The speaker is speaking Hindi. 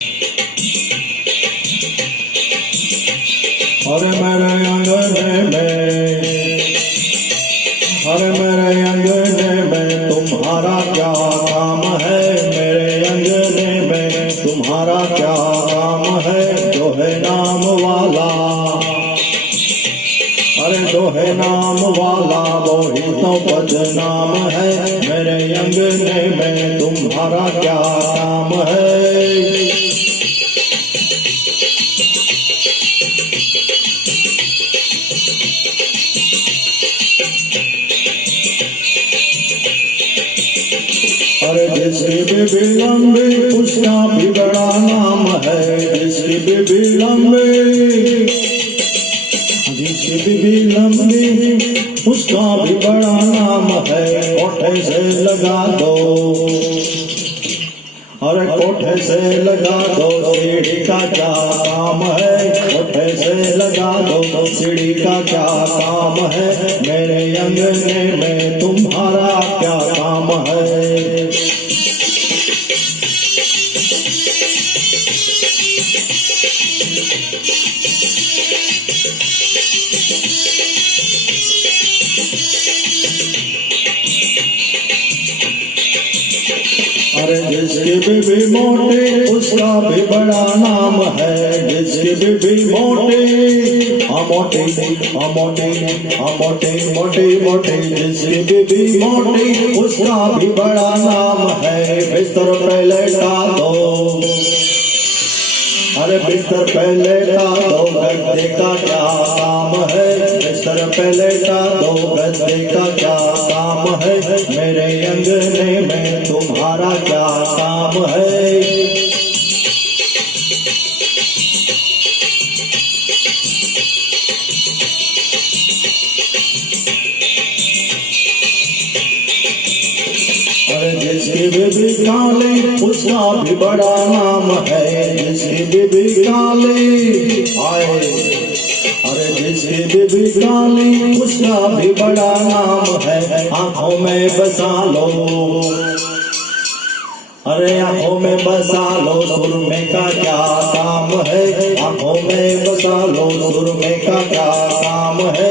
अरे मेरे अंगने में, अरे मेरे अंगने में तुम्हारा क्या काम है? मेरे अंगने में तुम्हारा क्या काम है? जो है नाम वाला, अरे जो है नाम वाला वो ही तो बदनाम है। मेरे अंगने में तुम्हारा क्या काम है? अरे जिसकी बीबी लंबी उसका भी बड़ा नाम है। जिसकी बीबी लंबी, जिसकी बीबी लंबी उसका भी बड़ा नाम है। कोठे से लगा दो, अरे कोठे से लगा दो सीढ़ी का क्या काम है? कोठे से लगा दो सीढ़ी का क्या काम है? मेरे अंगने में तुम्हारा क्या काम है? अरे जिसकी बीबी मोटी उसका भी बड़ा नाम है। जिसकी बीबी मोटी, मोटी मोटी मोटी मोटी, जिसकी बीबी मोटी उसका भी बड़ा नाम है। बिस्तर पे लेटा दो, अरे बिस्तर पे लेटा दो गद्दे का क्या काम है? बिस्तर पे लेटा दो गद्दे का क्या काम है? मेरे अंगने में तुम्हारा क्या काम है? अरे जिसकी बीबी काली उसका भी बड़ा नाम है। जिसकी बीबी काली आए, अरे जिसकी बीबी काली उसका भी बड़ा नाम है। आंखों में बसा लो, अरे आंखों में बसा लो सुरमे का क्या काम है? आंखों में बसा लो सुरमे का क्या